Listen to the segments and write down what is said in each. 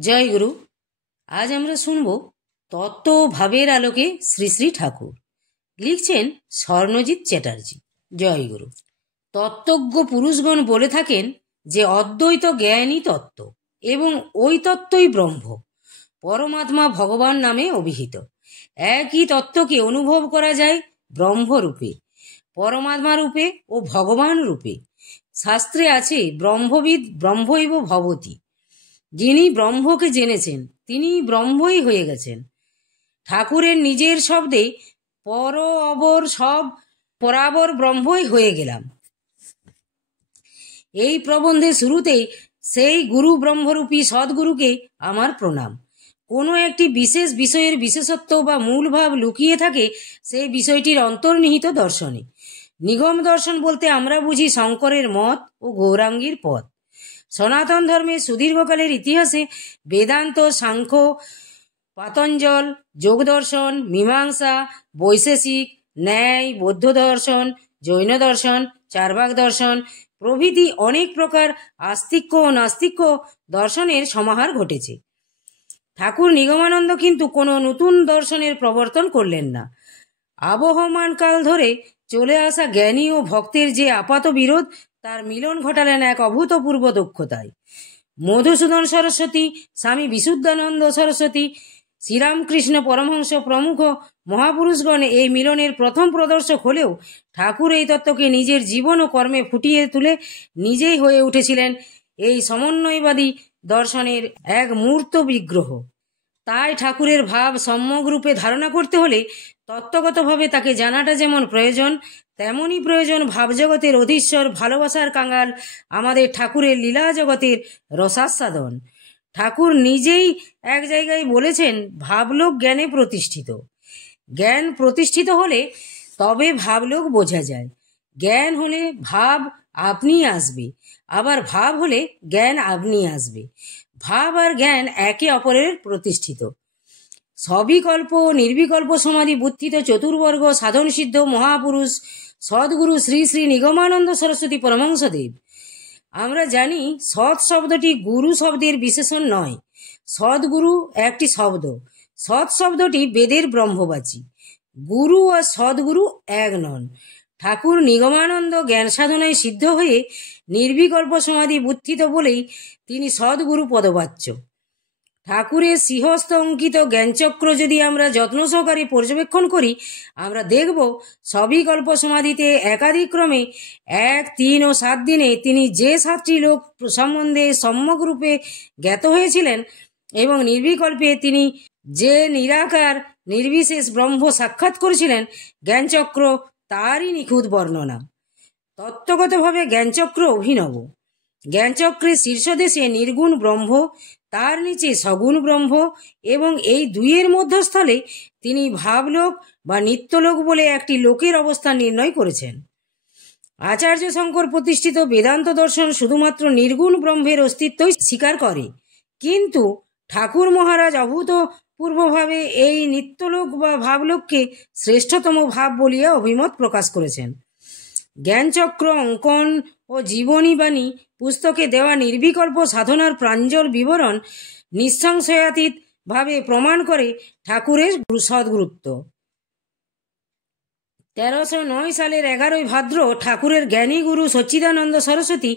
জয় গুরু। আজ আমরা শুনব তত্ত্ব ভাবের আলোকে শ্রী শ্রী ঠাকুর। লিখছেন স্বর্ণজিৎ চ্যাটার্জি। জয় গুরু। তত্ত্বজ্ঞ পুরুষগণ বলে থাকেন যে অদ্বৈত জ্ঞানই তত্ত্ব এবং ওই তত্ত্বই ব্রহ্ম, পরমাত্মা, ভগবান নামে অভিহিত। একই তত্ত্বকে অনুভব করা যায় ব্রহ্মরূপে, পরমাত্মা রূপে ও ভগবান রূপে। শাস্ত্রে আছে ব্রহ্মবিদ ব্রহ্মৈব ভবতি। যিনি ব্রহ্মকে জেনেছেন তিনি ব্রহ্মই হয়ে গেছেন। ঠাকুরের নিজের শব্দে পর অবর সব পরাবর ব্রহ্মই হয়ে গেলাম। এই প্রবন্ধের শুরুতেই সেই গুরু ব্রহ্মরূপী সদ্গুরুকে আমার প্রণাম। কোনো একটি বিশেষ বিষয়ের বিশেষত্ব বা মূল ভাব লুকিয়ে থাকে সেই বিষয়টির অন্তর্নিহিত দর্শনে। নিগম দর্শন বলতে আমরা বুঝি শঙ্করের মত ও গৌরাঙ্গীর পথ। সনাতন ধর্মের সুদীর্ঘকালের ইতিহাসে বেদান্ত, সাংখ্য, পাতঞ্জল, যোগ দর্শন, মীমাংসা, বৈশেষিক, ন্যায়, বৌদ্ধ দর্শন, জৈন দর্শন, চার্বাক দর্শন প্রভৃতি অনেক প্রকার আস্তিক্য ও নাস্তিক্য দর্শনের সমাহার ঘটেছে। ঠাকুর নিগমানন্দ কিন্তু কোনো নতুন দর্শনের প্রবর্তন করলেন না। আবহমান কাল ধরে চলে আসা জ্ঞানী ও ভক্তের যে আপাত বিরোধ, তার মিলন ঘটালেন এক অভূতপূর্ব দক্ষতায়। মধুসূদন সরস্বতী, স্বামী বিশুদ্ধানন্দ সরস্বতী, শ্রীরামকৃষ্ণ পরমহংস প্রমুখ মহাপুরুষগণ এই মিলনের প্রথম প্রদর্শক হলেও ঠাকুর এই তত্ত্বকে নিজের জীবন ও কর্মে ফুটিয়ে তুলে নিজেই হয়ে উঠেছিলেন এই সমন্বয়বাদী দর্শনের এক মূর্ত বিগ্রহ। তাই ঠাকুরের ভাব সম্যক রূপে ধারণা করতে হলে তত্ত্বগতভাবে তাকে জানাটা যেমন প্রয়োজন, তেমনই প্রয়োজন ভাবজগতের অধীশ্বর ভালোবাসার কাঙ্গাল আমাদের ঠাকুরের লীলা জগতের রসাস্বাদন। ঠাকুর নিজেই এক জায়গায় বলেছেন, ভাবলোক জ্ঞানে প্রতিষ্ঠিত। জ্ঞান প্রতিষ্ঠিত হলে তবে ভাবলোক বোঝা যায়। জ্ঞান হলে ভাব আপনি আসবে, আবার ভাব হলে জ্ঞান আপনি আসবে। ভাব আর জ্ঞান একে অপরের প্রতিষ্ঠিত। সবিকল্প নির্বিকল্প সমাধি বুদ্ধিত চতুর্বর্গ সাধন সিদ্ধ মহাপুরুষ সদ্গুরু শ্রী শ্রী নিগমানন্দ সরস্বতী পরমহংসদেব। আমরা জানি সৎ শব্দটি গুরু শব্দের বিশেষণ নয়। সদ্গুরু একটি শব্দ। সৎ শব্দটি বেদের ব্রহ্মবাচী। গুরু আর সদ্গুরু এক নন। ঠাকুর নিগমানন্দ জ্ঞান সাধনায় সিদ্ধ হয়ে নির্বিকল্প সমাধি বুদ্ধিত বলেই তিনি সদ্গুরু পদবাচ্য। ঠাকুরের সিংহস্থ অঙ্কিত জ্ঞানচক্র যদি আমরা যত্ন সহকারে পর্যবেক্ষণ করি, আমরা দেখব সবিকল্প সমাধিতে একাধিক্রমে 1, 3 ও 7 দিনে তিনি যে 7টি লোক সম্বন্ধে সম্যকরূপে জ্ঞাত হয়েছিলেন এবং নির্বিকল্পে তিনি যে নিরাকার নির্বিশেষ ব্রহ্ম সাক্ষাৎ করেছিলেন, জ্ঞানচক্র তারই নিখুঁত বর্ণনা। তত্ত্বগতভাবে জ্ঞানচক্র অভিনব। জ্ঞানচক্রের শীর্ষদেশে নির্গুণ ব্রহ্ম, তার নিচে সগুণ ব্রহ্ম এবং এই দুইয়ের মধ্যস্থলে তিনি ভাবলোক বা নিত্যলোক বলে একটি লোকের অবস্থান নির্ণয় করেছেন। আচার্য শঙ্কর প্রতিষ্ঠিত বেদান্ত দর্শন শুধুমাত্র নির্গুণ ব্রহ্মের অস্তিত্বই স্বীকার করে, কিন্তু ঠাকুর মহারাজ অভূতপূর্বভাবে এই নিত্যলোক বা ভাবলোককে শ্রেষ্ঠতম ভাব বলিয়া অভিমত প্রকাশ করেছেন। জ্ঞানচক্র অঙ্কন ও জীবনীবাণী পুস্তকে দেওয়া নির্বিকল্প সাধনার প্রাঞ্জল বিবরণ নিঃসংশয়াতীত ভাবে প্রমাণ করে ঠাকুরের সদ্গুরুত্ব। 1309 সালের 11 ভাদ্র ঠাকুরের জ্ঞানী গুরু সচ্চিদানন্দ সরস্বতী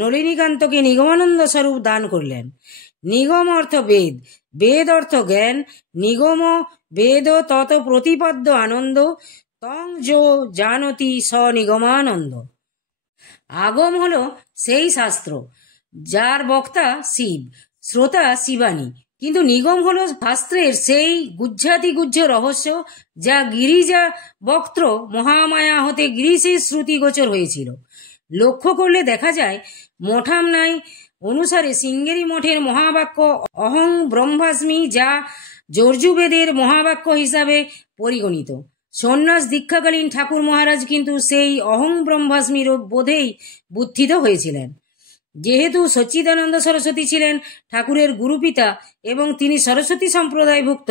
নলিনীকান্তকে নিগমানন্দ স্বরূপ দান করলেন। নিগম অর্থ বেদ, বেদ অর্থ জ্ঞান, নিগম বেদ তত প্রতিপাদ্য আনন্দ, তং যো জানতি স নিগমানন্দ। আগম হলো সেই শাস্ত্র যার বক্তা শিব, শ্রোতা শিবানী, কিন্তু নিগম হলো শাস্ত্রের সেই গুহ্যাতিগুহ্য রহস্য যা গিরিজা বক্ত্র মহামায়া হতে গিরিশের শ্রুতিগোচর হয়েছিল। লক্ষ্য করলে দেখা যায় মঠামনাই অনুসারে সিঙ্গেরি মঠের মহাবাক্য অহং ব্রহ্মাস্মি, যা যর্জুবেদের মহাবাক্য হিসাবে পরিগণিত। সন্ন্যাস দীক্ষাকালীন ঠাকুর মহারাজ কিন্তু সেই অহং ব্রহ্মাস্মির বোধেই বুদ্ধিত হয়েছিলেন। যেহেতু সচ্চিদানন্দ সরস্বতী ছিলেন ঠাকুরের গুরুপিতা এবং তিনি সরস্বতী সম্প্রদায়ভুক্ত,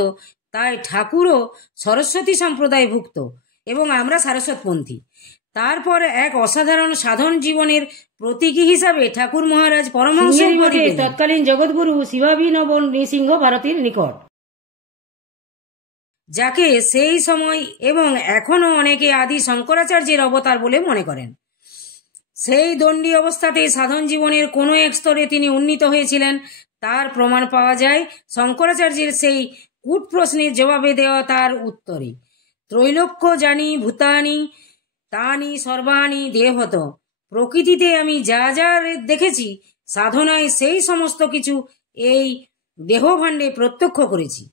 তাই ঠাকুরও সরস্বতী সম্প্রদায়ভুক্ত এবং আমরা সারস্বতপন্থী। তারপর এক অসাধারণ সাধন জীবনের প্রতীকী হিসাবে ঠাকুর মহারাজ পরমহংসের মতে তৎকালীন জগৎগুরু শিবাভিনব নৃসিংহ ভারতীর নিকট, যাকে সেই সময় এবং এখনো অনেকে আদি শঙ্করাচার্যের অবতার বলে মনে করেন। সেই দণ্ডী অবস্থাতে সাধন জীবনের কোনো এক স্তরে তিনি উন্নীত হয়েছিলেন তার প্রমাণ পাওয়া যায় শঙ্করাচার্যের সেই কূট প্রশ্নের জবাবে দেওয়া তার উত্তরে। ত্রৈলোক্য জানি ভূতানি তানি সর্বাণি দেহত, প্রকৃতিতে আমি যা যা দেখেছি সাধনায় সেই সমস্ত কিছু এই দেহভাণ্ডে প্রত্যক্ষ করেছি।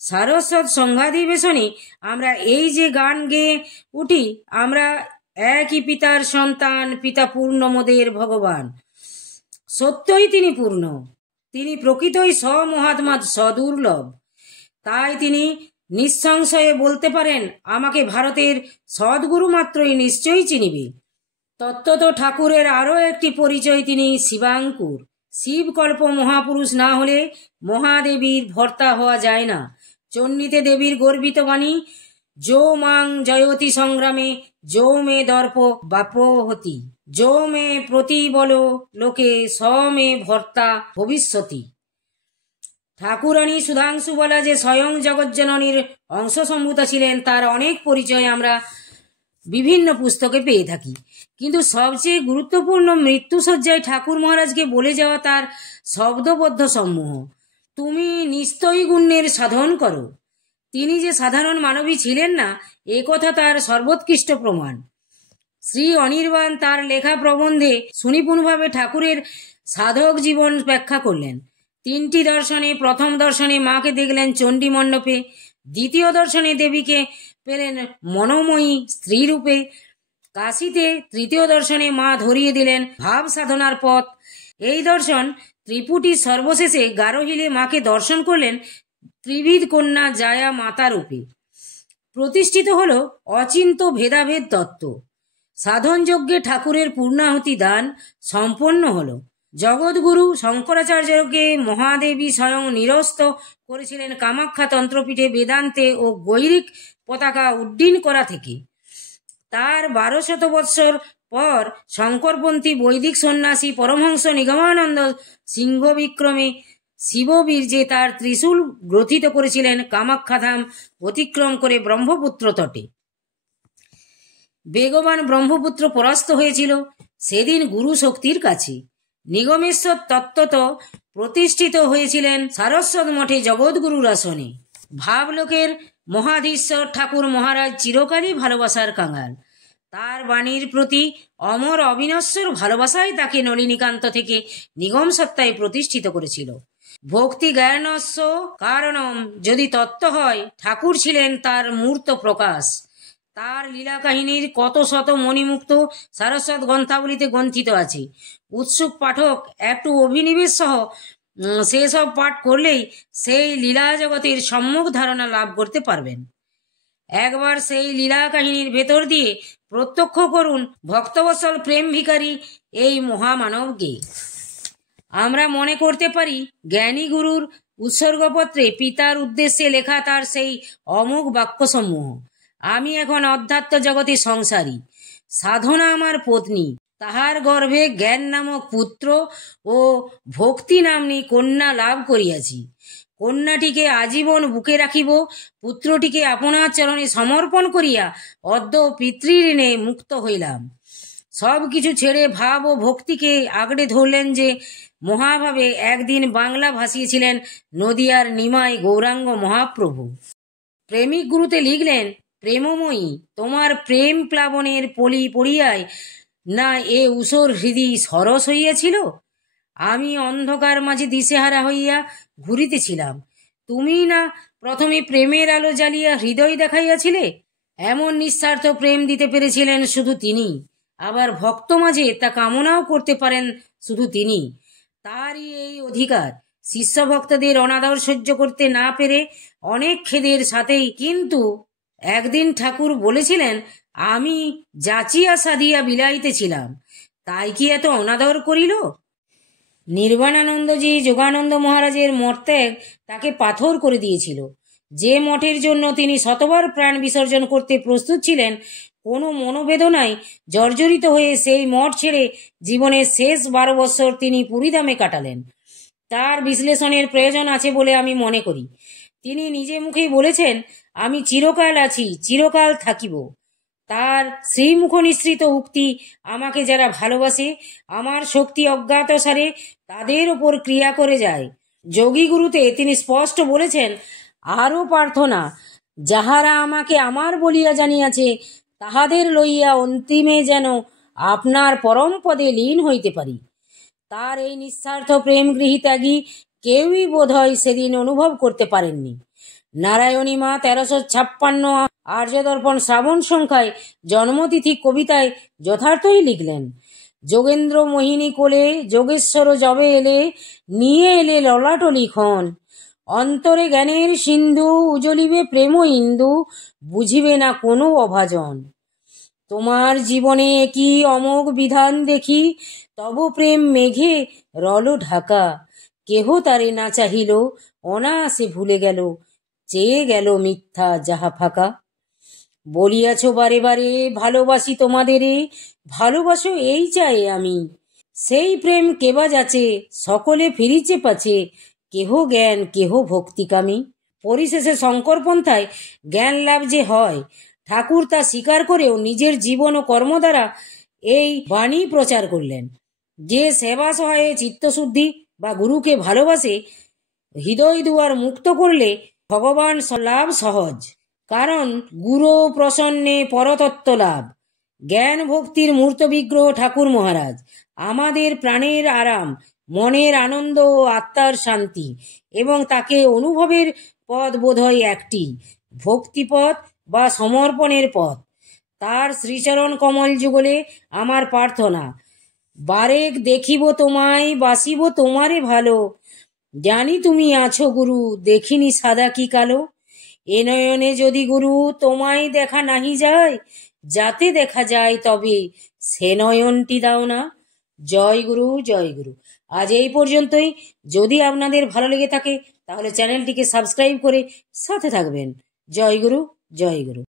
সারস্বত সংঘাধিবেশনে আমরা এই যে গান গেয়ে উঠি, আমরা একই পিতার সন্তান, পিতা পূর্ণমদের ভগবান। সত্যই তিনি পূর্ণ, তিনি প্রকৃতই স্বমহাত্মা সদুর্লভ। তাই তিনি নিঃসংশয়ে বলতে পারেন, আমাকে ভারতের সদ্গুরু মাত্রই নিশ্চয়ই চিনিবে। তত্ত্বত ঠাকুরের আরও একটি পরিচয়, তিনি শিবাঙ্কুর। শিবকল্প মহাপুরুষ না হলে মহাদেবীর ভর্তা হওয়া যায় না। চণ্ডীতে দেবীর গর্বিত বাণী, যো মাং জয়তি সংগ্রামে যো মে দর্প বাপহতি, যো মে প্রতি বলো লোকে স মে ভর্তা ভবিষ্যতি। ঠাকুরানী সুধাংশু বলা যে স্বয়ং জগজ্জননীর অংশ সম্ভূতা ছিলেন, তার অনেক পরিচয় আমরা বিভিন্ন পুস্তকে পেয়ে থাকি। কিন্তু সবচেয়ে গুরুত্বপূর্ণ মৃত্যুসজ্জায় ঠাকুর মহারাজকে বলে যাওয়া তার শব্দবদ্ধ সমূহ, তুমি নিস্তয়ী গুণ্যের সাধন করো। তিনি যে সাধারণ মানবী ছিলেন না, এ কথা তার সর্বোৎকৃষ্ট প্রমাণ। শ্রী অনির্বাণ তার লেখা প্রবন্ধে সুনিপুণভাবে ঠাকুরের সাধক জীবন ব্যাখ্যা করলেন। 3টি দর্শনে, প্রথম দর্শনে মাকে দেখলেন চণ্ডী মণ্ডপে, দ্বিতীয় দর্শনে দেবীকে পেলেন মনোময়ী স্ত্রী রূপে কাশীতে, তৃতীয় দর্শনে মা ধরিয়ে দিলেন ভাব সাধনার পথ। এই দর্শন ত্রিপুটি সর্বশেষে গারোহিলে মাকে দর্শন করলেন ত্রিবিধ কন্যা জায়া মাতা রূপে। প্রতিষ্ঠিত হল অচিন্ত ভেদাভেদ তত্ত্ব। সাধন যজ্ঞে ঠাকুরের পূর্ণাহুতি দান সম্পন্ন হল। জগৎগুরু শঙ্করাচার্যকে মহাদেবী স্বয়ং নিরস্ত করেছিলেন কামাখ্যা তন্ত্রপীঠে বেদান্তে ও গৈরিক পতাকা উড্ডীন করা থেকে। তার 1200 বৎসর পর শঙ্করপন্থী বৈদিক সন্ন্যাসী পরমহংস নিগমানন্দ সিংহ বিক্রমে শিববীর্যে তার ত্রিশূল গ্রথিত করেছিলেন কামাখ্যাধাম অতিক্রম করে ব্রহ্মপুত্র তটে। বেগবান ব্রহ্মপুত্র পরাস্ত হয়েছিল সেদিন গুরু শক্তির কাছে। নিগমেশ্বর তত্ত্বত প্রতিষ্ঠিত হয়েছিলেন সারস্বত মঠে জগৎগুরুর আসনে। ভাবলোকের মহাধীশ্বর ঠাকুর মহারাজ চিরকালই ভালোবাসার কাঙাল। তার বাণীর প্রতি অমর অবিনশ্বর ভালোবাসাই তাকে নলিনীকান্ত থেকে নিগম সত্তায় প্রতিষ্ঠিত করেছিল। ভক্তি জ্ঞানস্য কারণম যদি তত্ত্ব হয়, ঠাকুর ছিলেন তার মূর্ত প্রকাশ। তার লীলা কাহিনীর কত শত মণিমুক্ত সারস্বত গ্রন্থাবলীতে গ্রন্থিত আছে। উৎসুক পাঠক একটু অভিনিবেশ সহ সেসব পাঠ করলেই সেই লীলা জগতের সম্যক ধারণা লাভ করতে পারবেন। একবার সেই লীলা কাহিনীর ভেতর দিয়ে প্রত্যক্ষ করুন ভক্তবৎসল প্রেম ভিখারী এই মহামানবকে। আমরা মনে করতে পারি জ্ঞানী গুরুর উৎসর্গপত্রে পিতার উদ্দেশ্যে লেখা তার সেই অমোঘ বাক্যসমূহ, আমি এখন অধ্যাত্ম জগতে সংসারী, সাধনা আমার পত্নী, তাহার গর্ভে জ্ঞান নামক পুত্র ও ভক্তি নাম্নী কন্যা লাভ করিয়াছি। কন্যাটিকে আজীবন বুকে রাখিব, পুত্রটিকে আপনার চরণে সমর্পণ করিয়া অদ্য পিতৃঋণে মুক্ত হইলাম। সব কিছু ছেড়ে ভাব ও ভক্তিকে আগড়ে ধরলেন যে মহাভাবে একদিন বাংলা ভাসিয়েছিলেন নদিয়ার নিমাই গৌরাঙ্গ মহাপ্রভু। প্রেমিক গুরুতে লিখলেন, প্রেমময়ী তোমার প্রেম প্লাবনের পলি পড়িয়ায় না এ ঊষর হৃদি সরস হইয়াছিল। আমি অন্ধকার মাঝে দিশেহারা হইয়া ঘুরিতেছিলাম, তুমি না প্রথমে প্রেমের আলো জ্বালিয়া হৃদয় দেখাইয়াছিলে। এমন নিঃস্বার্থ প্রেম দিতে পেরেছিলেন শুধু তিনি, আবার ভক্ত মাঝে তা কামনাও করতে পারেন শুধু তিনি। তারই এই অধিকার। শিষ্য ভক্তদের অনাদর সহ্য করতে না পেরে অনেক খেদের সাথেই কিন্তু একদিন ঠাকুর বলেছিলেন, আমি যাচিয়া সাধিয়া বিলাইতেছিলাম, তাই কি এত অনাদর করিল? নির্বাণানন্দজি যোগানন্দ মহারাজের মর্ত্যাগ তাকে পাথর করে দিয়েছিল। যে মঠের জন্য তিনি শতবার প্রাণ বিসর্জন করতে প্রস্তুত ছিলেন, কোনো মনোবেদনায় জর্জরিত হয়ে সেই মঠ ছেড়ে জীবনের শেষ 12 বছর তিনি পুরীধামে কাটালেন। তার বিশ্লেষণের প্রয়োজন আছে বলে আমি মনে করি। তিনি নিজে মুখেই বলেছেন, আমি চিরকাল আছি, চিরকাল থাকিব। তার শ্রীমুখ নিঃসৃত উক্তি, আমাকে যারা ভালোবাসে, আমার শক্তি অজ্ঞাতসারে তাদের ওপর ক্রিয়া করে যায়। যোগী গুরুতে তিনি স্পষ্ট বলেছেন, আরও প্রার্থনা, যাহারা আমাকে আমার বলিয়া জানিয়াছে, তাহাদের লইয়া অন্তিমে যেন আপনার পরম পদে লীন হইতে পারি। তার এই নিঃস্বার্থ প্রেম গৃহীত্যাগী কেউই বোধ হয় সেদিন অনুভব করতে পারেননি। নারায়ণী মা 1356 আর্যদর্পণ শ্রাবণ সংখ্যায় জন্মতিথি কবিতায় যথার্থই লিখলেন, যোগেন্দ্র মোহিনী কোলে যোগেশ্বর যবে এলে, নিয়ে এলে ললাট লিখন, অন্তরে জ্ঞানের সিন্ধু, উজলিবে প্রেম ইন্দু, বুঝিবে না কোনো অভাজন। তোমার জীবনে কি অমোঘ বিধান দেখি, তব প্রেম মেঘে রল ঢাকা, কেহ তারে না চাহিল, অনায়াসে ভুলে গেল, চেয়ে গেল মিথ্যা যাহা ফাঁকা। বলিয়াছ বারে বারে ভালোবাসি তোমাদেরে, ভালোবাসো এই চাই আমি, সেই প্রেম কেবা যাচে, সকলে ফিরিছে পাছে, কেহ জ্ঞান কেহ ভক্তিকামী। পরিশেষে শঙ্কর পন্থায় জ্ঞান লাভ যে হয়, ঠাকুর তা স্বীকার করেও নিজের জীবন ও কর্ম দ্বারা এই বাণী প্রচার করলেন। যে সেবা সহায়ে চিত্তশুদ্ধি বা গুরুকে ভালোবাসে, হৃদয় দুয়ার মুক্ত করলে ভগবান লাভ সহজ, কারণ গুরু প্রসন্নে পরতত্ত্ব লাভ। জ্ঞান ভক্তির মূর্ত বিগ্রহ ঠাকুর মহারাজ, আমাদের প্রাণের আরাম, মনের আনন্দ ও আত্মার শান্তি, এবং তাকে অনুভবের পথ বোধহয় একটি, ভক্তিপথ বা সমর্পণের পথ। তার শ্রীচরণ কমল যুগলে আমার প্রার্থনা, বারেক দেখিব তোমায়, বাসিব তোমারে ভালো, জানি তুমি আছো গুরু, দেখিনি সাদা কি কালো। এ নয়নে যদি গুরু তোমায় দেখা নাহি যায়, যাতে দেখা যায় তবে সে নয়নটি দাও না। জয় গুরু, জয় গুরু। আজ এই পর্যন্তই। যদি আপনাদের ভালো লেগে থাকে তাহলে চ্যানেলটিকে সাবস্ক্রাইব করে সাথে থাকবেন। জয় গুরু, জয় গুরু।